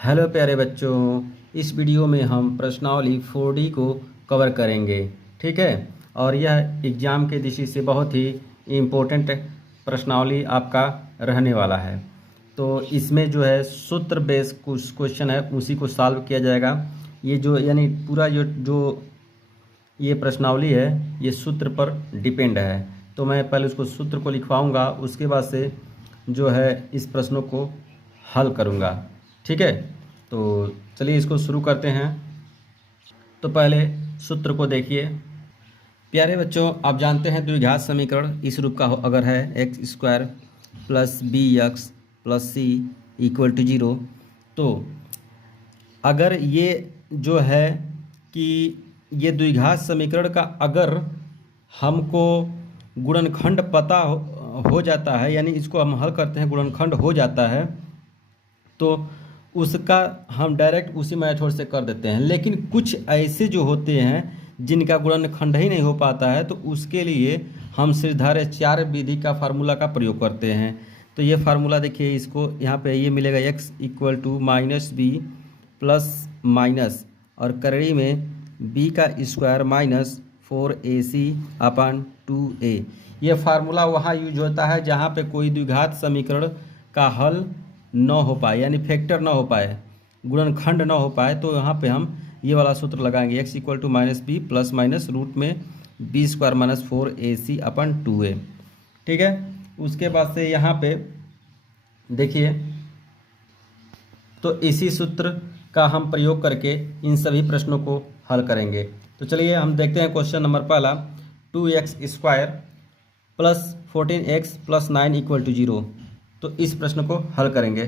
Hello प्यारे बच्चों, इस वीडियो में हम प्रश्नावली 4D को कवर करेंगे। ठीक है। और यह एग्ज़ाम के दृष्टि से बहुत ही इम्पोर्टेंट प्रश्नावली आपका रहने वाला है। तो इसमें जो है सूत्र बेस कुछ क्वेश्चन है, उसी को सॉल्व किया जाएगा। ये जो यानी पूरा जो ये प्रश्नावली है ये सूत्र पर डिपेंड है। तो मैं पहले उसको सूत्र को लिखवाऊंगा, उसके बाद से जो है इस प्रश्नों को हल करूंगा। ठीक है। तो चलिए इसको शुरू करते हैं। तो पहले सूत्र को देखिए। प्यारे बच्चों, आप जानते हैं द्विघात समीकरण इस रूप का अगर है x square plus b x plus c equal to 0, तो अगर ये जो है कि ये द्विघात समीकरण का अगर हमको गुणनखंड पता हो जाता है, यानी इसको हम हल करते हैं गुणनखंड हो जाता है, तो उसका हम डायरेक्ट उसी मेथड से कर देते हैं। लेकिन कुछ ऐसे जो होते हैं जिनका गुणनखंड ही नहीं हो पाता है, तो उसके लिए हम सिरधार्य 4 विधि का फार्मूला का प्रयोग करते हैं। तो ये फार्मूला देखिए, इसको यहाँ पे ये मिलेगा x equal to minus B plus minus और करड़ी में b का स्क्वायर माइनस 4ac अपन 2a। ये फार्मूला वहाँ यूज होता है जहाँ पे कोई द्विघात समीकरण का हल न हो पाए, यानी फैक्टर न हो पाए, गुणनखंड न हो पाए, तो यहाँ पे हम ये वाला सूत्र लगाएंगे x equal to minus B plus minus root में बी स्क्वायर माइनस 4ac अपन 2a। ठीक है। उसके बाद से यहाँ पे देखिए, तो इसी सूत्र का हम प्रयोग करके इन सभी प्रश्नों को हल करेंगे। तो चलिए हम देखते हैं क्वेश्चन नंबर पहला, 2x square plus 14x plus 9 equal to 0। तो इस प्रश्न को हल करेंगे।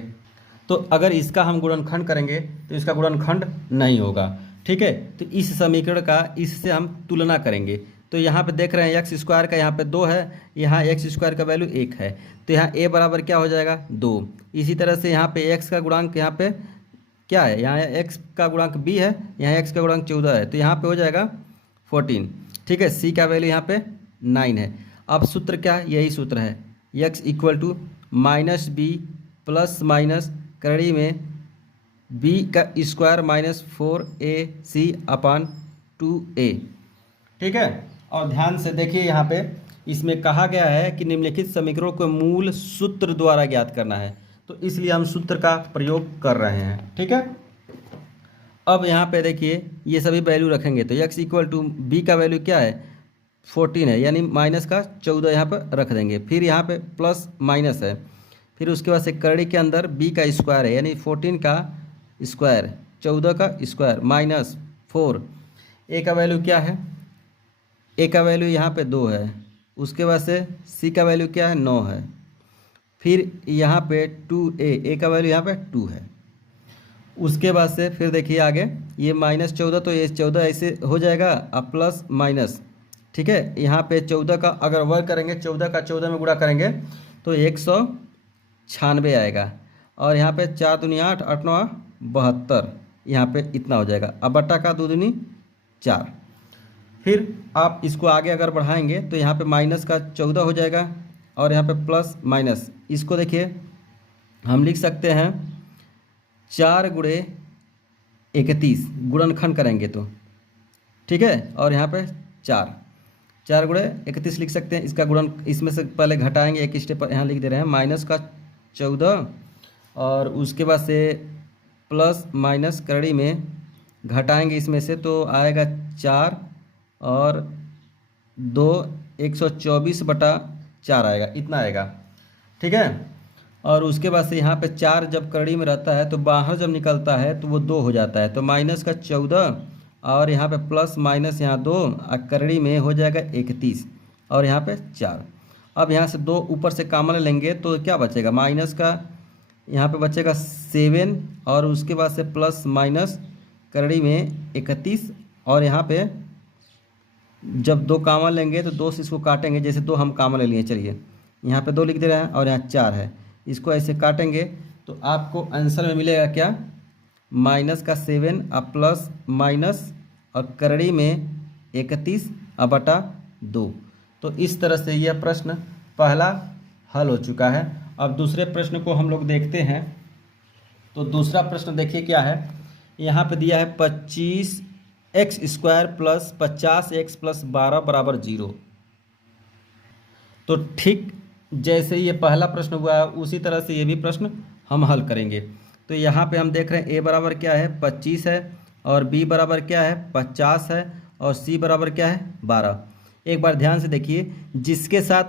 तो अगर इसका हम गुणनखंड करेंगे तो इसका गुणनखंड नहीं होगा। ठीक है। तो इस समीकरण का इससे हम तुलना करेंगे। तो यहाँ पे देख रहे हैं एक्स स्क्वायर का यहाँ पे 2 है, यहाँ एक्स स्क्वायर का वैल्यू 1 है, तो यहाँ a बराबर क्या हो जाएगा 2। इसी तरह से यहाँ पे x का गुणांक यहाँ पे क्या है, यहाँ x का गुणांक b है, यहाँ x का गुणांक 14 है, तो यहाँ पे हो जाएगा 14। ठीक है। c का वैल्यू यहाँ पे 9 है। अब सूत्र क्या है, यही सूत्र है, x equal to minus B plus minus करड़ी में b का स्क्वायर माइनस 4ac अपान 2a। ठीक है। और ध्यान से देखिए, यहाँ पे इसमें कहा गया है कि निम्नलिखित समीकरणों को मूल सूत्र द्वारा ज्ञात करना है, तो इसलिए हम सूत्र का प्रयोग कर रहे हैं। ठीक है। अब यहाँ पे देखिए ये सभी वैल्यू रखेंगे, तो x इक्वल टू बी का वैल्यू क्या है 14 है, यानी माइनस का 14 यहाँ पर रख देंगे। फिर यहाँ पे प्लस माइनस है, फिर उसके बाद से करड़ी के अंदर b का स्क्वायर है, यानी 14 का स्क्वायर 14 का स्क्वायर माइनस 4। a का वैल्यू क्या है, a का वैल्यू यहाँ पे 2 है, उसके बाद से c का वैल्यू क्या है 9 है, फिर यहाँ पे 2a का वैल्यू यहाँ पे 2 है। उसके बाद से फिर देखिए आगे ये माइनस 14, तो ये 14 ऐसे हो जाएगा, अब प्लस माइनस। ठीक है। यहाँ पे 14 का अगर वर्ग करेंगे, 14 का 14 में गुणा करेंगे तो 196 आएगा, और यहाँ पे 4 दूनी 8, 8 9 72, यहाँ पे इतना हो जाएगा। अब बट्टा का 2 दूनी 4। फिर आप इसको आगे अगर बढ़ाएंगे तो यहाँ पे माइनस का 14 हो जाएगा, और यहाँ पे प्लस माइनस, इसको देखिए हम लिख सकते हैं 4 गुणे 31 गुणनखंड करेंगे तो। ठीक है। और यहाँ पे 4 गुणे 31 लिख सकते हैं। इसका गुणन इसमें से पहले घटाएंगे, एक स्टेप यहाँ लिख दे रहे हैं, माइनस का 14 और उसके बाद से प्लस माइनस करड़ी में घटाएंगे इसमें से, तो आएगा 4 और 2 124/4 आएगा, इतना आएगा। ठीक है। और उसके बाद से यहाँ पे 4 जब करड़ी में रहता है तो बाहर जब निकलता है तो वो 2 हो जाता है, तो माइनस का 14 और यहाँ पे प्लस माइनस यहाँ 2 और करड़ी में हो जाएगा 31 और यहाँ पे 4। अब यहाँ से 2 ऊपर से कॉमन लेंगे तो क्या बचेगा, माइनस का यहाँ पे बचेगा 7 और उसके बाद से प्लस माइनस करड़ी में 31, और यहाँ पे जब 2 कॉमन लेंगे तो 2 से इसको काटेंगे, जैसे 2 हम कॉमन ले लिए, चलिए यहाँ पे 2 लिख दे रहे हैं और यहाँ 4 है, इसको ऐसे काटेंगे तो आपको आंसर में मिलेगा क्या, माइनस का 7 और प्लस माइनस और करड़ी में 31/2। तो इस तरह से यह प्रश्न पहला हल हो चुका है। अब दूसरे प्रश्न को हम लोग देखते हैं। तो दूसरा प्रश्न देखिए क्या है, यहाँ पे दिया है 25x² प्लस 50x प्लस 12 बराबर 0। तो ठीक जैसे ये पहला प्रश्न हुआ है उसी तरह से ये भी प्रश्न हम हल करेंगे। तो यहाँ पे हम देख रहे हैं a बराबर क्या है 25 है, और b बराबर क्या है 50 है, और c बराबर क्या है 12। एक बार ध्यान से देखिए, जिसके साथ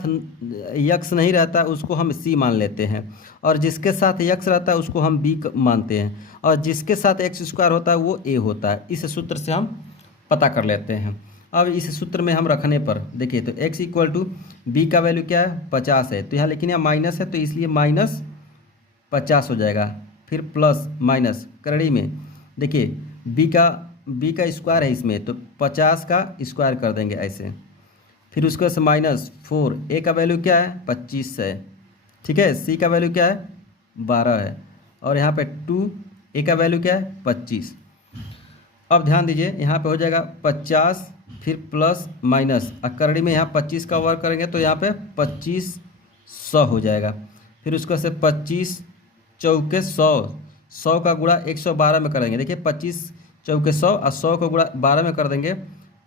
यक्स नहीं रहता उसको हम c मान लेते हैं, और जिसके साथ यक्स रहता है उसको हम b मानते हैं, और जिसके साथ x² होता है वो a होता है। इस सूत्र से हम पता कर लेते हैं। अब इस सूत्र में हम रखने पर देखिए तो x इक्वल टू बी का वैल्यू क्या है 50 है, तो यहाँ लेकिन यहाँ माइनस है तो इसलिए -50 हो जाएगा। फिर प्लस माइनस करड़ी में देखिए b का स्क्वायर है इसमें, तो 50 का स्क्वायर कर देंगे ऐसे। फिर उसके बाद -4, a का वैल्यू क्या है 25 है, ठीक है। c का वैल्यू क्या है 12 है, और यहाँ पे 2, a का वैल्यू क्या है 25। अब ध्यान दीजिए यहाँ पे हो जाएगा 50 फिर प्लस माइनस, करड़ी में यहाँ 25 का वर्क करेंगे तो यहाँ पे 2500 हो जाएगा। फिर उसको से 25 चौके 100, 100 का गुणा 112 में करेंगे। देखिए 25 चौके 100 और 100 को गुणा 12 में कर देंगे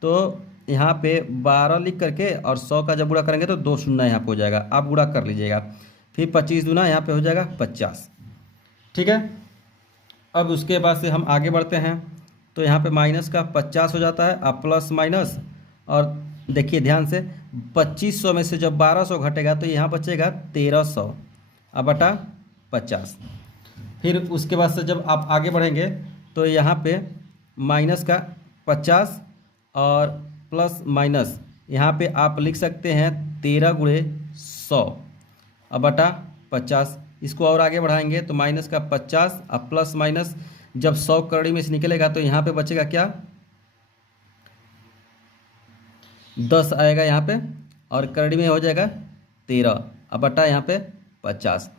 तो यहाँ पे 12 लिख करके और 100 का जब गुणा करेंगे तो 2 शून्य यहाँ पे हो जाएगा, आप गुणा कर लीजिएगा। फिर 25 दूना यहाँ पे हो जाएगा 50, ठीक है। अब उसके बाद से हम आगे बढ़ते हैं, तो यहाँ पे माइनस का 50 हो जाता है, अब प्लस माइनस, और देखिए ध्यान से 2500 में से जब 1200 घटेगा तो यहाँ बचेगा 1300 अब बटा 50। फिर उसके बाद से जब आप आगे बढ़ेंगे तो यहाँ पे माइनस का 50 और प्लस माइनस, यहाँ पे आप लिख सकते हैं 13 गुणे 100 अब बटा 50। इसको और आगे बढ़ाएंगे तो माइनस का 50 अब प्लस माइनस, जब 100 करड़ी में से निकलेगा तो यहाँ पे बचेगा क्या 10 आएगा यहाँ पे, और करड़ी में हो जाएगा 13 अब बटा यहाँ पे 50।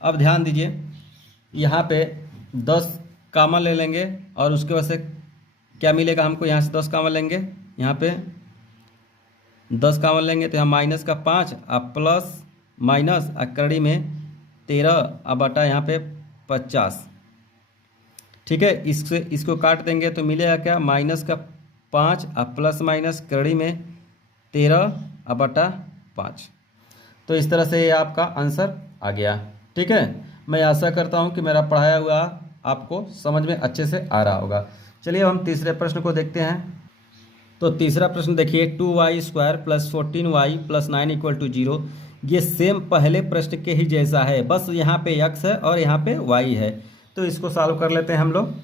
अब ध्यान दीजिए यहाँ पे 10 कॉमन ले लेंगे और उसके वजह से क्या मिलेगा हमको, यहाँ से 10 कॉमन लेंगे, यहाँ पे 10 कॉमन लेंगे तो यहाँ माइनस का 5 अब प्लस माइनस करड़ी में 13 अब बटा यहाँ पे 50, ठीक है। इसको काट देंगे तो मिलेगा क्या माइनस का 5 अब प्लस माइनस करड़ी में 13 अब बटा 5। तो इस तरह से ये आपका आंसर आ गया, ठीक है। मैं आशा करता हूँ कि मेरा पढ़ाया हुआ आपको समझ में अच्छे से आ रहा होगा। चलिए अब हम तीसरे प्रश्न को देखते हैं। तो तीसरा प्रश्न देखिए 2y² plus 14y plus 9 equal to 0। ये सेम पहले प्रश्न के ही जैसा है, बस यहाँ पे x है और यहाँ पे y है। तो इसको सॉल्व कर लेते हैं हम लोग।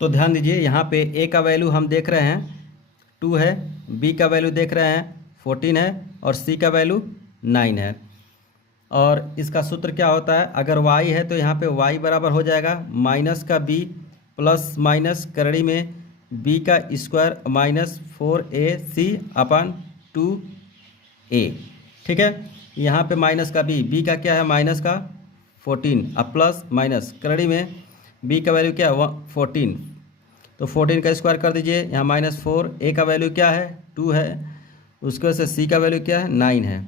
तो ध्यान दीजिए यहाँ पे a का वैल्यू हम देख रहे हैं 2 है, b का वैल्यू देख रहे हैं 14 है, और c का वैल्यू 9 है। और इसका सूत्र क्या होता है, अगर y है तो यहाँ पे y बराबर हो जाएगा माइनस का b प्लस माइनस करड़ी में b का स्क्वायर माइनस 4ac अपन 2a, ठीक है। यहाँ पे माइनस का b का क्या है माइनस का 14 अब प्लस माइनस करड़ी में b का वैल्यू क्या है 14, तो 14 का स्क्वायर कर दीजिए, यहाँ -4, a का वैल्यू क्या है 2 है, उसके वजह से c का वैल्यू क्या है 9 है,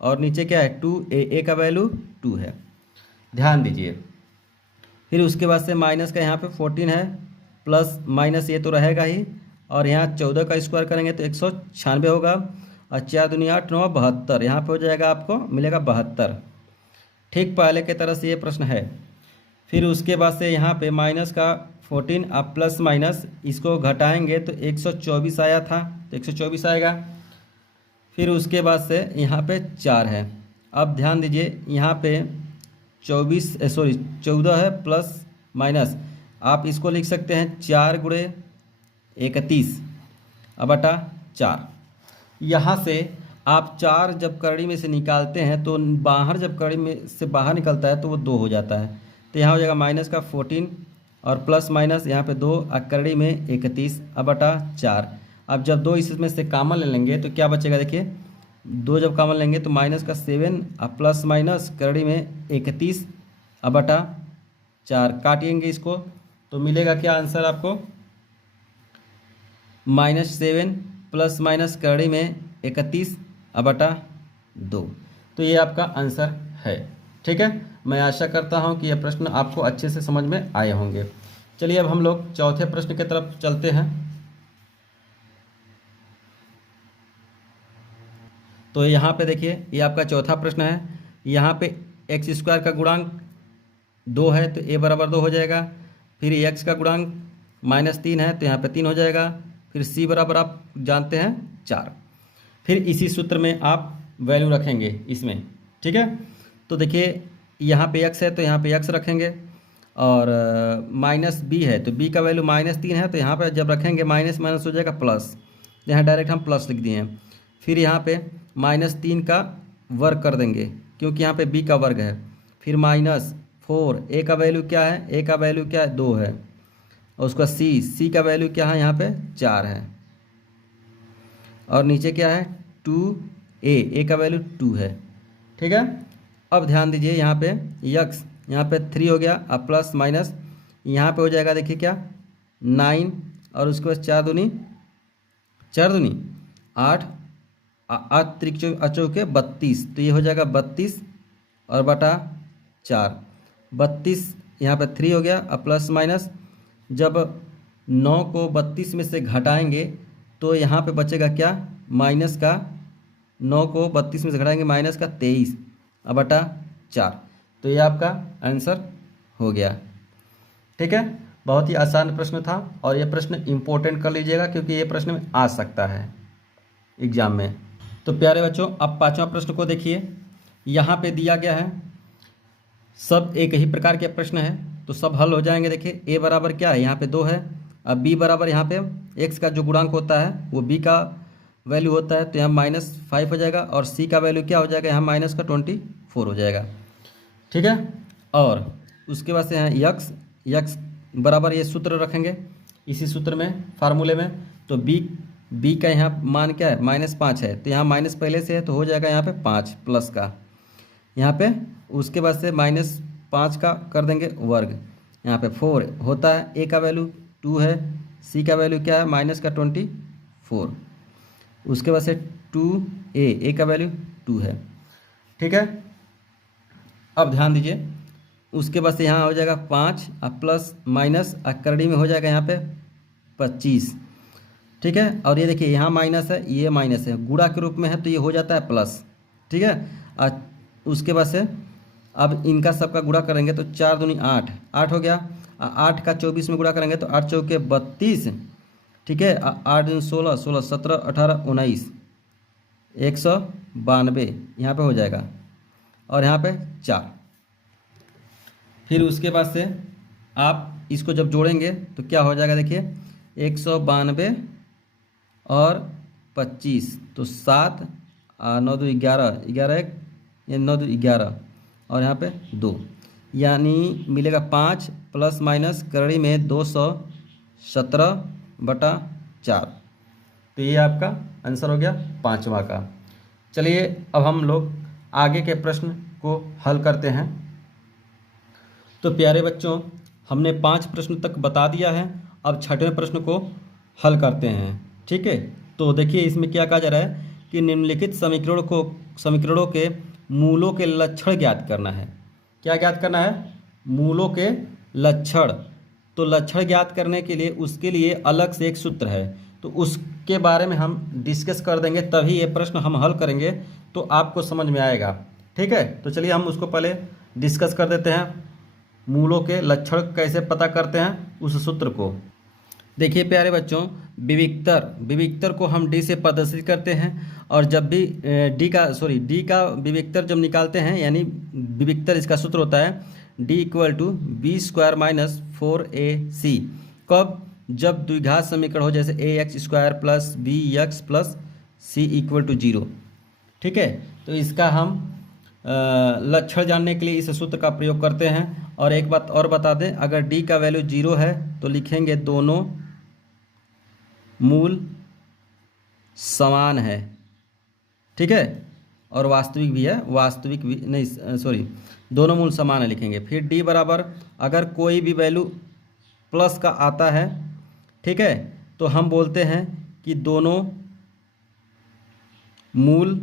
और नीचे क्या है 2a का वैल्यू 2 है। ध्यान दीजिए फिर उसके बाद से माइनस का यहाँ पे 14 है, प्लस माइनस ये तो रहेगा ही, और यहाँ 14 का स्क्वायर करेंगे तो 196 होगा, और 4 दूनी 8 9 72, यहाँ पे हो जाएगा आपको मिलेगा 72। ठीक पहले की तरह से ये प्रश्न है। फिर उसके बाद से यहाँ पे माइनस का 14 अब प्लस माइनस इसको घटाएंगे तो 124 आया था तो 124 आएगा। फिर उसके बाद से यहाँ पे 4 है। अब ध्यान दीजिए यहाँ पे 14 है प्लस माइनस, आप इसको लिख सकते हैं 4 गुणे 31 अब बटा 4। यहाँ से आप 4 जब करड़ी में से निकालते हैं तो बाहर जब करड़ी में से बाहर निकलता है तो वो 2 हो जाता है, तो यहाँ हो जाएगा माइनस का 14 और प्लस माइनस यहाँ पे 2 करड़ी में 31 अब बटा 4। अब जब 2 इसमें से कॉमन ले लेंगे तो क्या बचेगा, देखिए 2 जब कॉमन लेंगे तो माइनस का 7 अब प्लस माइनस करड़ी में 31 अब बटा 4, काटिएंगे इसको तो मिलेगा क्या आंसर आपको -7 प्लस माइनस करड़ी में 31 अब बटा 2। तो ये आपका आंसर है, ठीक है। मैं आशा करता हूं कि यह प्रश्न आपको अच्छे से समझ में आए होंगे। चलिए अब हम लोग चौथे प्रश्न की तरफ चलते हैं। तो यहाँ पे देखिए, ये आपका चौथा प्रश्न है। यहाँ पे एक्स स्क्वायर का गुणांक 2 है तो a बराबर 2 हो जाएगा। फिर x का गुणांक -3 है तो यहाँ पे 3 हो जाएगा। फिर c बराबर आप जानते हैं 4। फिर इसी सूत्र में आप वैल्यू रखेंगे इसमें, ठीक है। तो देखिए यहाँ पे x है तो यहाँ पे x रखेंगे, और -b है तो b का वैल्यू -3 है तो यहाँ पे जब रखेंगे माइनस माइनस हो जाएगा प्लस, यहाँ डायरेक्ट हम प्लस लिख दिए हैं। फिर यहाँ पे -3 का वर्ग कर देंगे क्योंकि यहाँ पे b का वर्ग है। फिर -4, a का वैल्यू क्या है, a का वैल्यू क्या है 2 है, और उसका c का वैल्यू क्या है यहाँ पे 4 है, और नीचे क्या है 2a का वैल्यू 2 है, ठीक है। अब ध्यान दीजिए यहाँ पे x यहाँ पे 3 हो गया, अब प्लस माइनस यहाँ पे हो जाएगा देखिए क्या 9, और उसके बाद 4 दूनी 8, 8 त्रिक अचौके 32, तो ये हो जाएगा 32 और बटा 4, 32 यहाँ पे 3 हो गया। अब प्लस माइनस जब 9 को 32 में से घटाएंगे तो यहाँ पे बचेगा क्या, माइनस का 9 को 32 में से घटाएंगे माइनस का 23 और बटा 4, तो ये आपका आंसर हो गया, ठीक है। बहुत ही आसान प्रश्न था और ये प्रश्न इम्पोर्टेंट कर लीजिएगा क्योंकि ये प्रश्न में आ सकता है एग्जाम में। तो प्यारे बच्चों, अब पांचवा प्रश्न को देखिए। यहाँ पे दिया गया है, सब एक ही प्रकार के प्रश्न है तो सब हल हो जाएंगे। देखिए a बराबर क्या है, यहाँ पे 2 है। अब b बराबर यहाँ पे x का जो गुणांक होता है वो b का वैल्यू होता है तो यहाँ -5 हो जाएगा, और c का वैल्यू क्या हो जाएगा यहाँ -24 हो जाएगा, ठीक है। और उसके बाद से यहाँ x बराबर ये सूत्र रखेंगे इसी सूत्र में, फार्मूले में। तो b का यहाँ मान क्या है -5 है तो यहाँ माइनस पहले से है तो हो जाएगा यहाँ पे 5 प्लस का यहाँ पे, उसके बाद से -5 का कर देंगे वर्ग, यहाँ पे 4 होता है। a का वैल्यू 2 है, c का वैल्यू क्या है -24, उसके बाद से 2a का वैल्यू 2 है, ठीक है। अब ध्यान दीजिए, उसके बाद से यहाँ हो जाएगा 5 और प्लस माइनस करड़ी में हो जाएगा यहाँ पे 25, ठीक है। और ये देखिए यहाँ माइनस है, ये माइनस है, गुणा के रूप में है तो ये हो जाता है प्लस, ठीक है। और उसके बाद से अब इनका सबका गुणा करेंगे तो 4 दूनी 8 हो गया। 8 का 24 में गुणा करेंगे तो 8 चौके 32, ठीक है। 8 दूनी 16, 17, 18, 19, 192 यहाँ पे हो जाएगा, और यहाँ पे 4। फिर उसके बाद से आप इसको जब जोड़ेंगे तो क्या हो जाएगा, देखिए 192 और 25 तो 7, 9 2 11, 11 1 9 2 11, और यहाँ पे 2, यानी मिलेगा 5 प्लस माइनस करड़ी में 217/4, तो ये आपका आंसर हो गया पाँचवा का। चलिए अब हम लोग आगे के प्रश्न को हल करते हैं। तो प्यारे बच्चों, हमने 5 प्रश्न तक बता दिया है, अब छठवें प्रश्न को हल करते हैं, ठीक है। तो देखिए इसमें क्या कहा जा रहा है कि निम्नलिखित समीकरणों के मूलों के लक्षण ज्ञात करना है। क्या ज्ञात करना है, मूलों के लक्षण। तो लक्षण ज्ञात करने के लिए उसके लिए अलग से एक सूत्र है, तो उसके बारे में हम डिस्कस कर देंगे, तभी ये प्रश्न हम हल करेंगे तो आपको समझ में आएगा, ठीक है। तो चलिए हम उसको पहले डिस्कस कर देते हैं, मूलों के लक्षण कैसे पता करते हैं उस सूत्र को। देखिए प्यारे बच्चों, विविक्तर को हम डी से प्रदर्शित करते हैं, और जब भी डी का विविक्तर जब निकालते हैं, यानी विविक्तर इसका सूत्र होता है d = b² - 4ac। कब, जब द्विघात समीकरण हो, जैसे ax² + bx + c = 0, ठीक है। तो इसका हम लक्षण जानने के लिए इस सूत्र का प्रयोग करते हैं। और एक बात और बता दें, अगर d का वैल्यू 0 है तो लिखेंगे दोनों मूल समान है, ठीक है। और वास्तविक भी है, वास्तविक भी नहीं, दोनों मूल समान है लिखेंगे। फिर d बराबर, अगर कोई भी वैल्यू प्लस का आता है, ठीक है, तो हम बोलते हैं कि दोनों मूल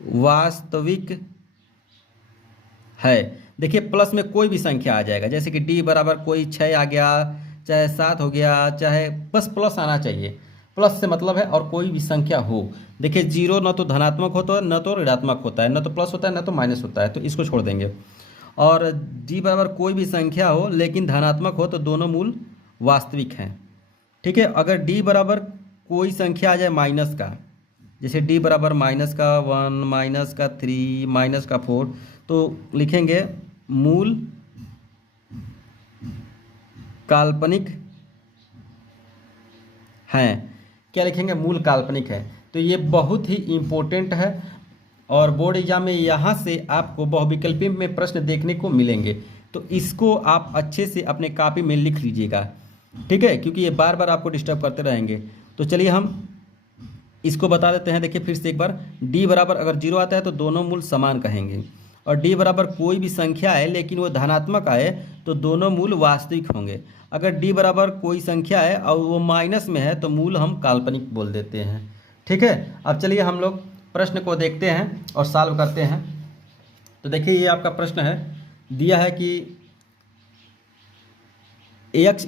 वास्तविक है। देखिए प्लस में कोई भी संख्या आ जाएगा, जैसे कि डी बराबर कोई 6 आ गया, चाहे 7 हो गया, चाहे बस प्लस आना चाहिए। प्लस से मतलब है और कोई भी संख्या हो। देखिए जीरो न तो धनात्मक होता है न तो ऋणात्मक होता है, न तो प्लस होता है न तो माइनस होता है, तो इसको छोड़ देंगे। और डी बराबर कोई भी संख्या हो लेकिन धनात्मक हो तो दोनों मूल वास्तविक हैं। ठीक है, अगर डी बराबर कोई संख्या आ जाए माइनस का, जैसे डी बराबर -1, -3, -4, तो लिखेंगे मूल काल्पनिक हैं। क्या लिखेंगे? मूल काल्पनिक है। तो ये बहुत ही इम्पोर्टेंट है और बोर्ड एग्जाम में यहाँ से आपको बहुविकल्पी में प्रश्न देखने को मिलेंगे, तो इसको आप अच्छे से अपने कॉपी में लिख लीजिएगा। ठीक है, क्योंकि ये बार बार आपको डिस्टर्ब करते रहेंगे। तो चलिए हम इसको बता देते हैं। देखिए फिर से एक बार, डी बराबर अगर 0 आता है तो दोनों मूल समान कहेंगे, और डी बराबर कोई भी संख्या है लेकिन वो धनात्मक आए तो दोनों मूल वास्तविक होंगे। अगर डी बराबर कोई संख्या है और वो माइनस में है तो मूल हम काल्पनिक बोल देते हैं। ठीक है, अब चलिए हम लोग प्रश्न को देखते हैं और सॉल्व करते हैं। तो देखिए ये आपका प्रश्न है, दिया है कि x²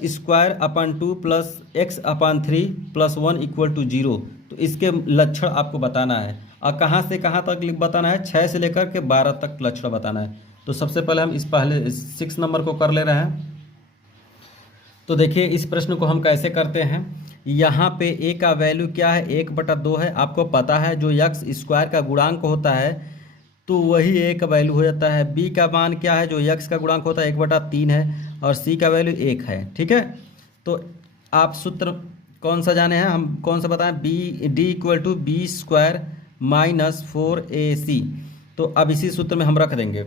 / 2 + x/3 + 1 = 0। तो इसके लक्षण आपको बताना है, और कहाँ से कहाँ तक बताना है? 6 से लेकर के 12 तक लक्षण बताना है। तो सबसे पहले हम इस पहले 6 नंबर को कर ले रहे हैं। तो देखिए इस प्रश्न को हम कैसे करते हैं। यहाँ पे a का वैल्यू क्या है? 1/2 है। आपको पता है जो x² का गुणांक होता है तो वही a का वैल्यू हो जाता है। b का मान क्या है? जो x का गुणांक होता है 1/3 है, और c का वैल्यू 1 है। ठीक है, तो आप सूत्र कौन सा जाने हैं? हम कौन सा बताएं? d = b² - 4ac। तो अब इसी सूत्र में हम रख देंगे।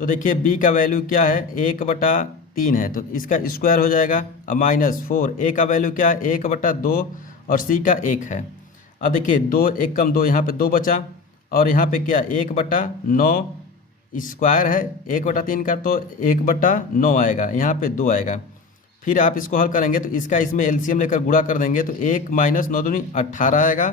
तो देखिए b का वैल्यू क्या है? 1/3 है, तो इसका स्क्वायर हो जाएगा, और -4। a का वैल्यू क्या है? 1/2, और c का 1 है। अब देखिए 2 1 कम 2, यहाँ पे 2 बचा, और यहाँ पे क्या? 1/9 स्क्वायर है 1/3 का, तो 1/9 आएगा, यहाँ पे 2 आएगा। फिर आप इसको हल करेंगे तो इसका इसमें एलसीएम लेकर गुणा कर देंगे, तो 1 - 9 दूनी 18 आएगा,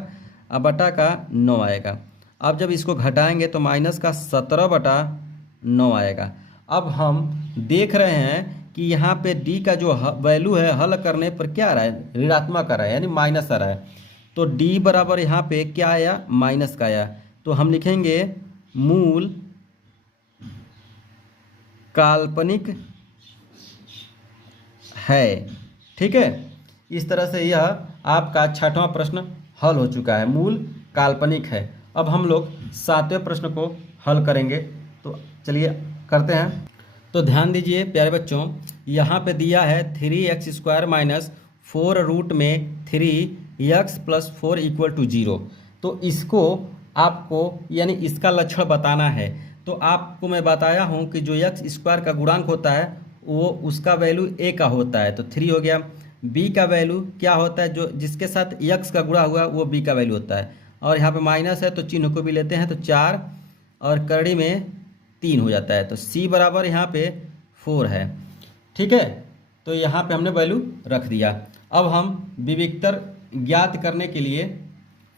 और बटा का 9 आएगा। अब जब इसको घटाएंगे तो माइनस का 17/9 आएगा। अब हम देख रहे हैं कि यहाँ पे डी का जो वैल्यू है हल करने पर क्या आ रहा है? ऋणात्मक आ रहा है, यानी माइनस आ रहा है। तो डी बराबर यहाँ पे क्या आया? माइनस का आया। तो हम लिखेंगे मूल काल्पनिक है। ठीक है, इस तरह से यह आपका 6वां प्रश्न हल हो चुका है, मूल काल्पनिक है। अब हम लोग 7वें प्रश्न को हल करेंगे, तो चलिए करते हैं। तो ध्यान दीजिए प्यारे बच्चों, यहाँ पे दिया है 3x² - 4 रूट में 3x + 4 = 0। तो इसको आपको यानी इसका लक्षण बताना है। तो आपको मैं बताया हूँ कि जो x² का गुणांक होता है वो उसका वैल्यू a का होता है, तो 3 हो गया। b का वैल्यू क्या होता है? जो जिसके साथ x का गुणा हुआ वो b का वैल्यू होता है, और यहाँ पे माइनस है तो चिन्ह को भी लेते हैं, तो 4 और करड़ी में 3 हो जाता है। तो c बराबर यहाँ पे 4 है। ठीक है, तो यहाँ पे हमने वैल्यू रख दिया। अब हम विविक्तर ज्ञात करने के लिए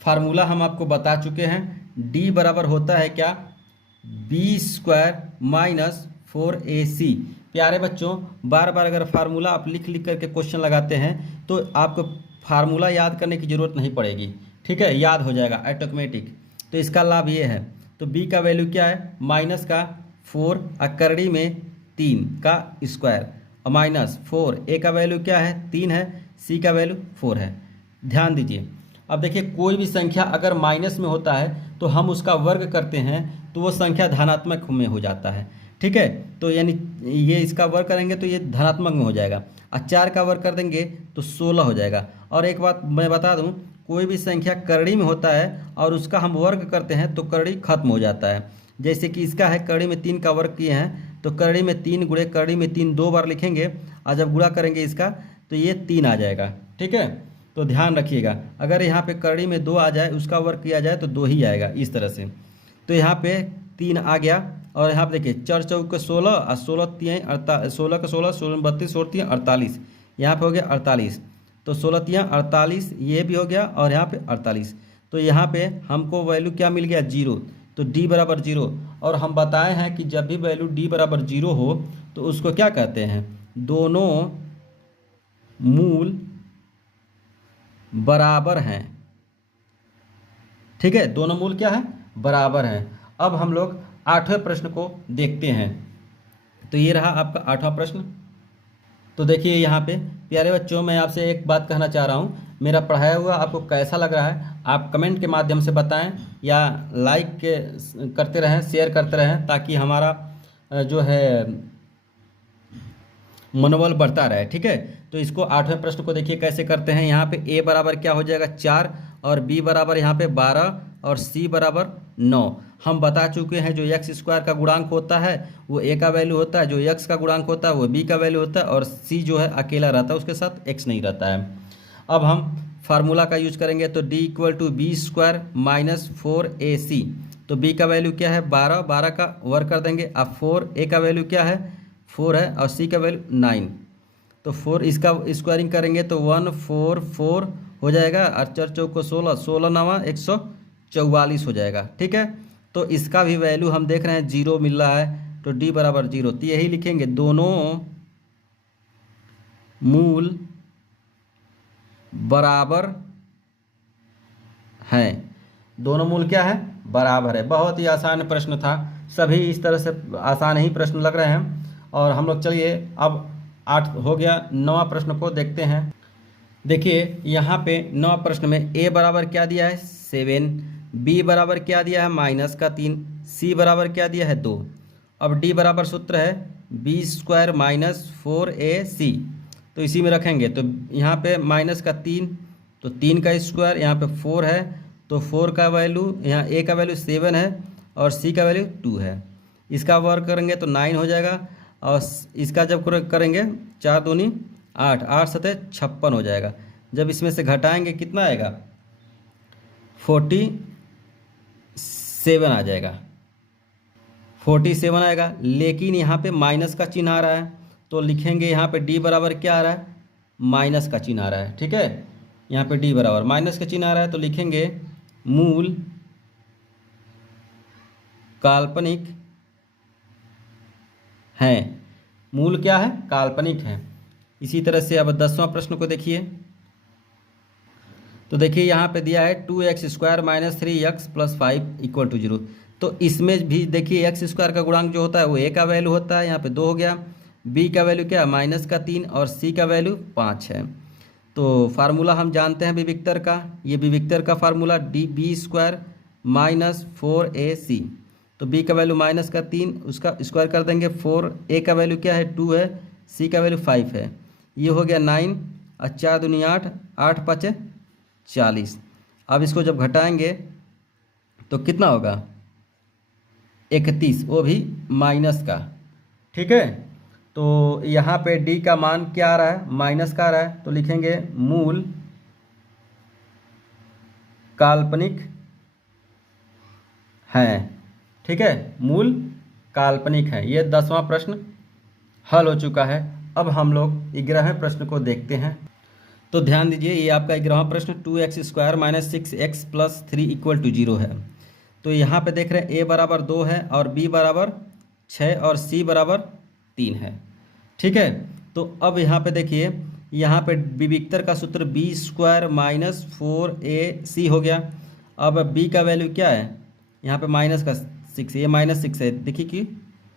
फार्मूला हम आपको बता चुके हैं। d बराबर होता है क्या? b² - 4ac। प्यारे बच्चों, बार बार अगर फार्मूला आप लिख लिख करके क्वेश्चन लगाते हैं तो आपको फार्मूला याद करने की ज़रूरत नहीं पड़ेगी। ठीक है, याद हो जाएगा ऑटोमेटिक। तो इसका लाभ ये है। तो b का वैल्यू क्या है? माइनस का 4 और करड़ी में 3 का स्क्वायर, और -4। a का वैल्यू क्या है? 3 है, c का वैल्यू 4 है। ध्यान दीजिए, अब देखिए कोई भी संख्या अगर माइनस में होता है तो हम उसका वर्ग करते हैं तो वो संख्या धनात्मक में हो जाता है। ठीक है, तो यानी ये इसका वर्ग करेंगे तो ये धनात्मक में हो जाएगा, और 4 का वर्ग कर देंगे तो 16 हो जाएगा। और एक बात मैं बता दूं, कोई भी संख्या करड़ी में होता है और उसका हम वर्ग करते हैं तो करड़ी खत्म हो जाता है। जैसे कि इसका है करड़ी में 3 का वर्ग किए हैं, तो करड़ी में 3 गुणे करड़ी में 3 2 बार लिखेंगे, और जब गुणा करेंगे इसका तो ये 3 आ जाएगा। ठीक है, तो ध्यान रखिएगा, अगर यहाँ पे करड़ी में 2 आ जाए उसका वर्ग किया जाए तो 2 ही आएगा इस तरह से। तो यहाँ पे 3 आ गया, और यहाँ पे देखिए 4 चौके 16 और 16 3 16 का 16 16 32 और 3 48, यहाँ पे हो गया 48। तो 16 3 48, ये भी हो गया, और यहाँ पे 48। तो यहाँ पे हमको वैल्यू क्या मिल गया? 0। तो d बराबर 0। और हम बताए हैं कि जब भी वैल्यू d बराबर 0 हो तो उसको क्या कहते हैं, दोनों मूल बराबर हैं। ठीक है, दोनों मूल क्या है, बराबर हैं। अब हम लोग 8वें प्रश्न को देखते हैं। तो ये रहा आपका 8वां प्रश्न। तो देखिए यहाँ पे प्यारे बच्चों, मैं आपसे एक बात कहना चाह रहा हूँ, मेरा पढ़ाया हुआ आपको कैसा लग रहा है आप कमेंट के माध्यम से बताएं, या लाइक करते रहें, शेयर करते रहें, ताकि हमारा जो है मनोबल बढ़ता रहे। ठीक है, तो इसको 8वें प्रश्न को देखिए कैसे करते हैं। यहाँ पे a बराबर क्या हो जाएगा 4, और b बराबर यहाँ पे 12, और c बराबर 9। हम बता चुके हैं जो x स्क्वायर का गुणांक होता है वो a का वैल्यू होता है, जो x का गुणांक होता है वो b का वैल्यू होता है, और c जो है अकेला रहता है, उसके साथ x नहीं रहता है। अब हम फार्मूला का यूज करेंगे, तो d equal to b square minus 4ac। तो b का वैल्यू क्या है 12, 12 का वर्ग कर देंगे। अब 4a का वैल्यू क्या है 4 है, और c का वैल्यू 9। तो 4 इसका स्क्वायरिंग करेंगे तो 144 हो जाएगा, और 4 चौक को 16, 16 नवा 144 हो जाएगा। ठीक है, तो इसका भी वैल्यू हम देख रहे हैं 0 मिल रहा है, तो d बराबर 0। तो यही लिखेंगे, दोनों मूल बराबर हैं। दोनों मूल क्या है, बराबर है। बहुत ही आसान प्रश्न था, सभी इस तरह से आसान ही प्रश्न लग रहे हैं। और हम लोग चलिए अब 8 हो गया, 9वां प्रश्न को देखते हैं। देखिए यहाँ पे 9वां प्रश्न में a बराबर क्या दिया है 7, b बराबर क्या दिया है -3, c बराबर क्या दिया है 2। अब d बराबर सूत्र है b स्क्वायर माइनस 4ac। तो इसी में रखेंगे, तो यहाँ पे -3, तो 3 का स्क्वायर, यहाँ पे 4 है, तो 4 का वैल्यू, यहाँ a का वैल्यू 7 है और c का वैल्यू 2 है। इसका वर्ग करेंगे तो 9 हो जाएगा, और इसका जब करेंगे 4 दूनी 8, 8 सतह 56 हो जाएगा। जब इसमें से घटाएंगे कितना आएगा 47 आ जाएगा, 47 आएगा। लेकिन यहाँ पे माइनस का चिन्ह आ रहा है, तो लिखेंगे यहाँ पे d बराबर क्या आ रहा है, माइनस का चिन्ह आ रहा है। ठीक है, यहाँ पे d बराबर माइनस का चिन्ह आ रहा है, तो लिखेंगे मूल काल्पनिक हैं। मूल क्या है, काल्पनिक है। इसी तरह से अब 10वां प्रश्न को देखिए। तो देखिए यहाँ पे दिया है 2x square minus 3x plus 5 equal to 0। तो इसमें भी देखिए x स्क्वायर का गुणांक जो होता है वो a का वैल्यू होता है, यहाँ पे 2 हो गया। b का वैल्यू क्या है -3, और c का वैल्यू 5 है। तो फार्मूला हम जानते हैं विविक्तर का, ये विविक्तर का formula b square minus 4ac। तो b का वैल्यू -3, उसका स्क्वायर कर देंगे 4, a का वैल्यू क्या है 2 है, c का वैल्यू 5 है। ये हो गया 9, और 4 दूनी 8, 8 5 40। अब इसको जब घटाएंगे तो कितना होगा 31, वो भी माइनस का। ठीक है, तो यहाँ पे d का मान क्या आ रहा है, माइनस का आ रहा है, तो लिखेंगे मूल काल्पनिक हैं। ठीक है, मूल काल्पनिक है। ये 10वां प्रश्न हल हो चुका है। अब हम लोग 11वें प्रश्न को देखते हैं। तो ध्यान दीजिए, ये आपका 11वां प्रश्न 2x square minus 6x plus 3 equal to 0 है। तो यहाँ पे देख रहे हैं a बराबर 2 है, और b बराबर 6, और c बराबर 3 है। ठीक है, तो अब यहाँ पे देखिए, यहाँ पे विविक्तर का सूत्र b स्क्वायर माइनस 4ac हो गया। अब b का वैल्यू क्या है, यहाँ पे -6, ये -6 है, देखिए कि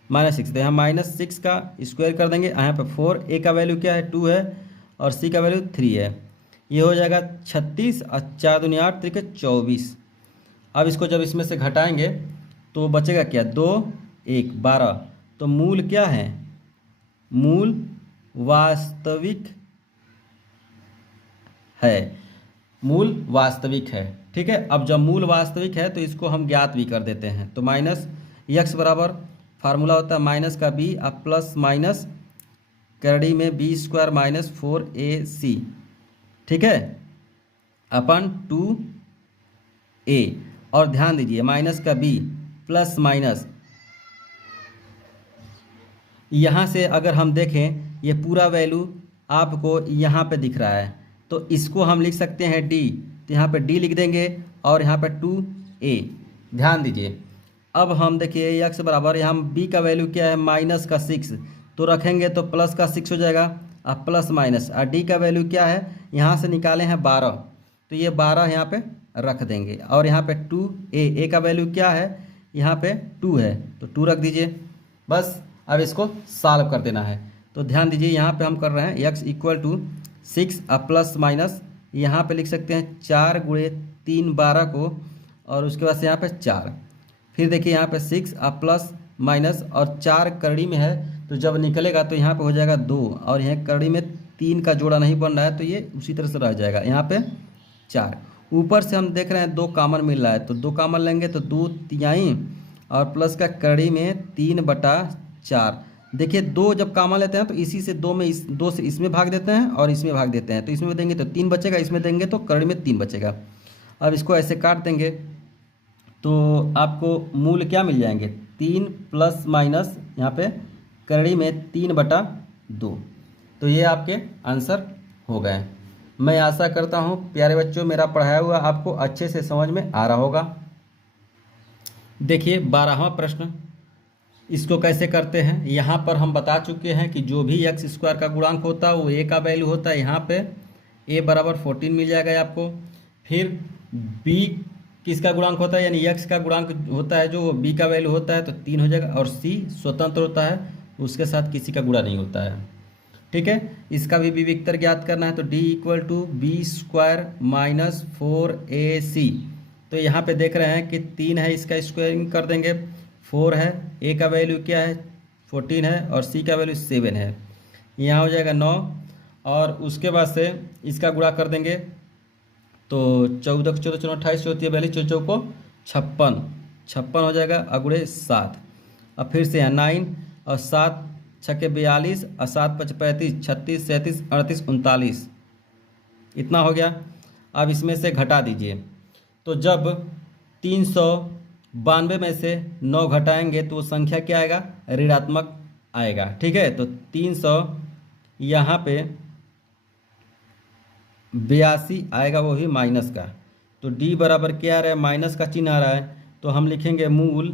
-6, तो यहाँ -6 का स्क्वायर कर देंगे। यहाँ पे 4, a का वैल्यू क्या है 2 है, और c का वैल्यू 3 है। ये हो जाएगा 36, और 4 दूनी 8, 3 24। अब इसको जब इसमें से घटाएंगे तो बचेगा क्या 2, 1 12। तो मूल क्या है, मूल वास्तविक है, मूल वास्तविक है। ठीक है, अब जब मूल वास्तविक है तो इसको हम ज्ञात भी कर देते हैं। तो माइनस x बराबर फार्मूला होता है माइनस का b, अब प्लस माइनस करड़ी में b स्क्वायर माइनस 4ac। ठीक है, अपन 2a, और ध्यान दीजिए माइनस का b प्लस माइनस, यहाँ से अगर हम देखें ये पूरा वैल्यू आपको यहाँ पे दिख रहा है, तो इसको हम लिख सकते हैं d। तो यहाँ पे d लिख देंगे, और यहाँ पे 2a। ध्यान दीजिए, अब हम देखिए x बराबर, यहाँ b का वैल्यू क्या है -6, तो रखेंगे तो +6 हो जाएगा, अब प्लस माइनस, और d का वैल्यू क्या है यहाँ से निकाले हैं 12, तो ये 12 यहाँ पे रख देंगे। और यहाँ पे 2a का वैल्यू क्या है यहाँ पे 2 है, तो 2 रख दीजिए। बस अब इसको सॉल्व कर देना है। तो ध्यान दीजिए यहाँ पे हम कर रहे हैं x = 6 प्लस माइनस, यहाँ पे लिख सकते हैं 4 × 3 12 को, और उसके बाद से यहाँ पे 4, फिर देखिए यहाँ पे 6 प्लस माइनस, और 4 करड़ी में है तो जब निकलेगा तो यहाँ पे हो जाएगा 2, और यहाँ करड़ी में 3 का जोड़ा नहीं बन रहा है तो ये उसी तरह से रह जाएगा, यहाँ पे 4। ऊपर से हम देख रहे हैं 2 कॉमन मिल रहा है, तो 2 कॉमन लेंगे तो 2 तिहाई, और प्लस का करड़ी में 3/4। देखिए 2 जब कॉमन लेते हैं तो इसी से 2 से इसमें भाग देते हैं और इसमें भाग देते हैं, तो इसमें देंगे तो 3 बचेगा, इसमें देंगे तो करड़ी में 3 बचेगा। अब इसको ऐसे काट देंगे तो आपको मूल क्या मिल जाएंगे, 3 प्लस माइनस यहाँ पे करड़ी में 3/2। तो ये आपके आंसर हो गए। मैं आशा करता हूँ प्यारे बच्चों मेरा पढ़ाया हुआ आपको अच्छे से समझ में आ रहा होगा। देखिए 12वां प्रश्न, इसको कैसे करते हैं। यहाँ पर हम बता चुके हैं कि जो भी x² का गुणांक होता है वो a का वैल्यू होता है, यहाँ पे a बराबर 14 मिल जाएगा आपको। फिर b किसका गुणांक होता है, यानी x का गुणांक होता है जो b का वैल्यू होता है तो 3 हो जाएगा, और c स्वतंत्र होता है, उसके साथ किसी का गुणा नहीं होता है। ठीक है, इसका भी विविक्तर ज्ञात करना है, तो d = b² - 4ac। तो यहाँ पे देख रहे हैं कि 3 है, इसका स्क्वायरिंग कर देंगे, 4 है, a का वैल्यू क्या है 14 है, और c का वैल्यू 7 है, यहाँ हो जाएगा 9, और उसके बाद से इसका गुणा कर देंगे तो 14 × 14 = 28 होती है, 42 × 4 = 56 हो जाएगा, अगुड़े 7। अब फिर से 9 और 7 × 6 = 42, और 7 × 5 = 35, 36 37 38 39, इतना हो गया। अब इसमें से घटा दीजिए, तो जब 392 में से 9 घटाएंगे तो वो संख्या क्या आएगा, ऋणात्मक आएगा। ठीक है, तो 300 यहाँ पे 82 आएगा, वो भी माइनस का, तो d बराबर क्या आ रहा है, माइनस का चिन्ह आ रहा है, तो हम लिखेंगे मूल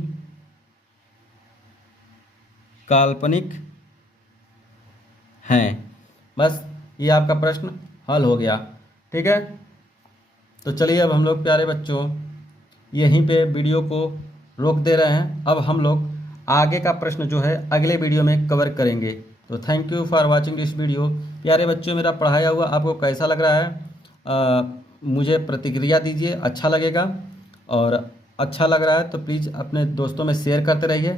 काल्पनिक हैं। बस ये आपका प्रश्न हल हो गया। ठीक है, तो चलिए अब हम लोग प्यारे बच्चों यहीं पे वीडियो को रोक दे रहे हैं। अब हम लोग आगे का प्रश्न जो है अगले वीडियो में कवर करेंगे। तो thank you for watching this video. प्यारे बच्चों मेरा पढ़ाया हुआ आपको कैसा लग रहा है, मुझे प्रतिक्रिया दीजिए, अच्छा लगेगा, और अच्छा लग रहा है तो प्लीज़ अपने दोस्तों में शेयर करते रहिए।